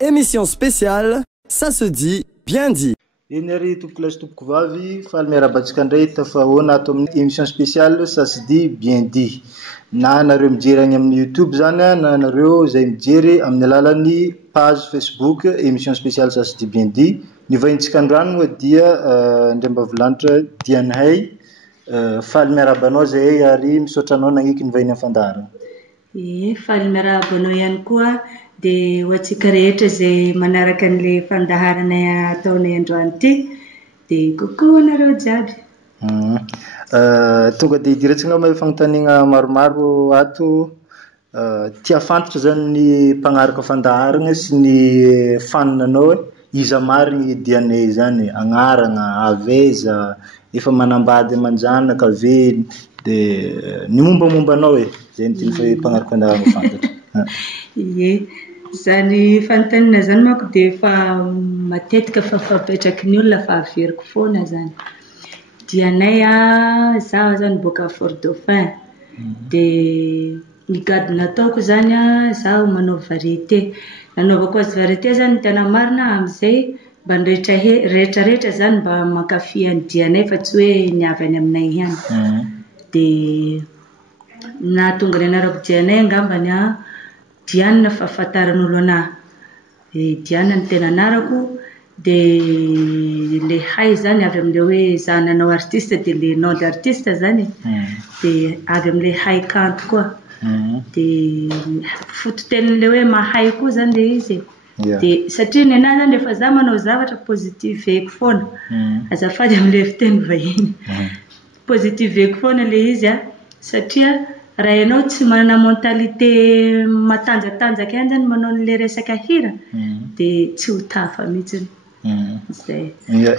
Émission spéciale, ça se dit, bien dit. Énergie tout classe tout kouvavi, falmera batskandre tafaona atom émission spéciale, ça se dit, bien dit. Na nareo mijery agny amin'ny YouTube zany na nareo zay mijery amin'ny alalan'ny page Facebook émission spéciale ça se dit bien dit. Ny vahintsika androany dia ndremba volanitra dianhay faly miarabanao zay ary misaotra anao nagniky ny vahiny afandarana. Faly miarabanao ihany koa dia hoantsika rehetra zay manaraka an'ilay fandaharana ataonay androany ity dia coucou anareo jiaby. Tonga dia idirantsika amin'ny fanontaniana maromaro ato tia fantatra zany ny mpagnaraka fandaharana sy ny faninanao iza marigny dianay zany agnarana aveza efa manambady manjanaka ve dia ny mombamombanao zay ny tiany mpagnaraka fandaharana fantatra. Zany fanontaniana zany manko dia efa matetika fa fapetraky ny olona fa averiko foana zany. Dianay zaho zany boka Fort Dauphin dia ny gady nataoko zany zaho manao variété. Nanaovako azy variété zany tena marina amin'izay mba rehetrarehetra zany mba mankafy any dianay fa tsy hoe niavy any aminay ihany. Dia nahatonga ny anarako dianay angambany Diana fa fataran'olo anahy. Diana ny tena anarako dia le hay zany avy amin'ilay hoe za nanao artiste dia le nom d'artiste zany dia avy amin'ilay hay kanto koa. Dia fototenin'ilay hoe mahay koa zany le izy. Dia satria ny anahy zany rehefa za manao zavatra positiveko foana azafady amin'ilay fiteny vahiny. Positiveko foana le izy satria raha ianao tsy manana mentalité matanjatanjaka ihany zany manao an'ilay resaka hira dia tsy ho tafa mihitsy. Zay.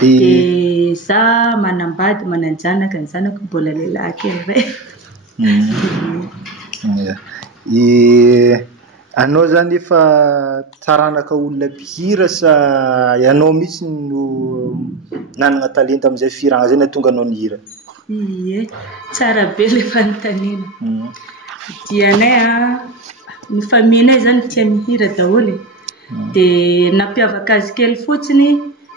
Dia za manambady mananjanaka ny zanako mbola lehilahy kely ray. Anao zany efa taranaka olona mpihira sa ianao mihitsy no nanana talenta amin'izay firagna zay nahatonga anao nihira? Tsara be le fanontaniana. Dianay ny famianay zany tia mihira daholo dia nampiavaka azy kely fotsiny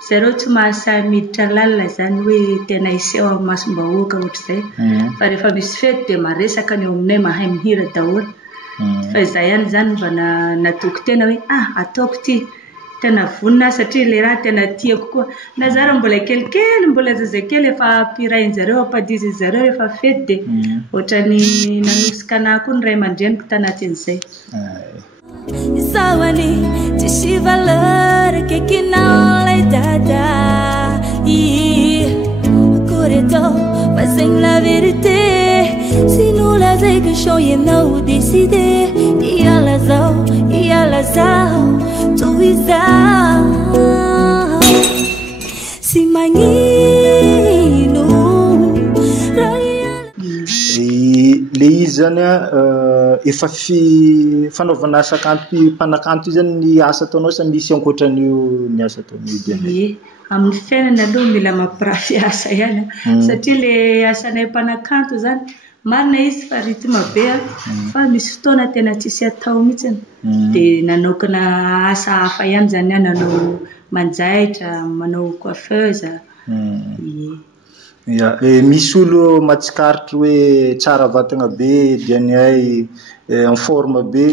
zareo tsy mahasahy miditra lalina zany hoe tena iseho amin'ny masom-bahoaka ohatr'izay fa rehefa misy fety dia maresaka ny eo aminay mahay mihira daholo. Fa izay ihany zany mba natoko tena hoe ataoko ty tena vonina satria le raha tena tiako koa. Na zara mbola kelikely mbola zazakely efa ampirahin-jareo ampadizin'izareo rehefa fety dia ohatrany nanosika anahy koa ny ray aman-dreniko tanatin'izay. Isawani tishi valeur kekinao lay dada Coreto fazem la vérité Si nous la zay que choye não décider Ia lazao tu izao Si magnino le izy zany efa fanaovana asa kanto mpanakanto zany ny asa ataonao sa misy ankoatran'io ny asa ataonao dianay? Amin'ny fiainana aloha mila mampirafy asa ihany satria le asanay mpanakanto zany marina izy fa rythme be fa misy fotoana tena tsisy atao mihitsy dia nanaokana asa hafa ihany zany nanao manjaitra manao coiffeuse. Misy olo matsikaritra hoe tsara vatagna be dianay en forme be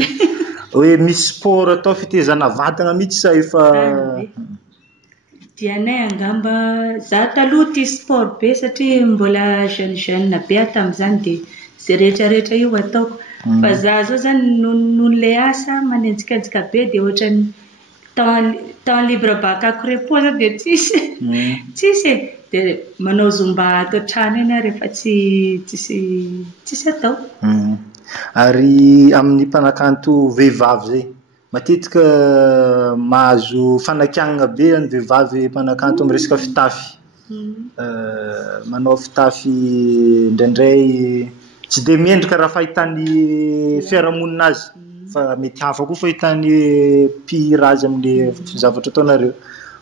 hoe misy sport atao fitezana vatagna mihitsy sa efa dianay angamba za taloha tia sport be satria mbola jeune be tamin'izany dia zay rehetrarehetra io ataoko fa za zao zany noho le asa manenjikajika be dia ohatrany temps libre bakako repos dia tsisy dia manao zumba ato an-trano eny rehefa tsisy atao. Ary amin'ny mpanakanto vehivavy zay matetika mahazo fanakianana be ny vehivavy mpanakanto amin'ny resaka fitafy. Manao fitafy indraindray tsy dia miendrika raha fahitany fiarahamonina azy fa mety hafa koa fahitany mpihira azy amin'ny zavatra ataonareo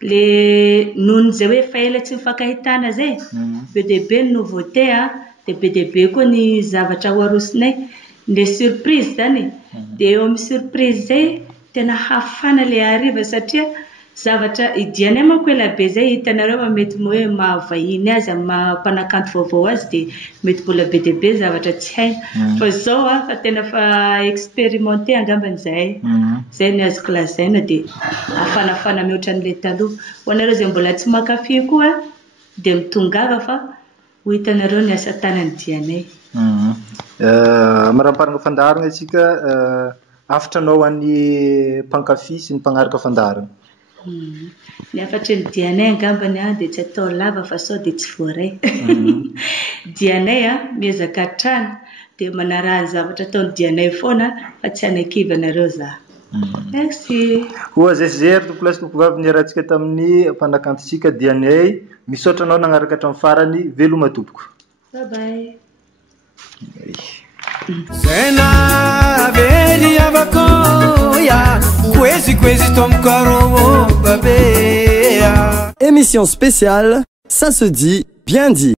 le nono zay hoe faela tsy mifankahitana zay be deaibe ny nouveauté dia be deaibe koa ny zavatra hoarosinay le surprise zany dia eo amin'ny surprise zay tena hafana le hariva satria zavatra idianay manko ela be zay hitanareo mety hoe mahavahiny azy mampanakanto vaovao azy dia mety mbola be deaibe zavatra tsy haina fa zao fa tena fa expérimenté angambany zay ny azoko lazaina dia hafanafana mihoatra an'ilay taloha ho anareo zay mbola tsy mankafy koa dia mitongava fa ho hitanareo ny asa tanany dianay maramparana fandaharana isika afitranao an'ny mpankafy sy ny mpanaraka fandaharana ny afatra ny dianay angambany dia tsy atao lava fa sao dia tsy voaray dianay miezaka hatrany dia manarahany zavatra ataony dianay foana fa tsy anakivy anareo za merci hoa zay tompolazy tompovavy ny arahantsika tamin'ny mpanakantotsika dianay misaotra anao nagnaraka hatramin'ny farany veloma tompoko bye bye Sena veli abakoya kwezi tomkaro babea. Émission spéciale, ça se dit bien dit.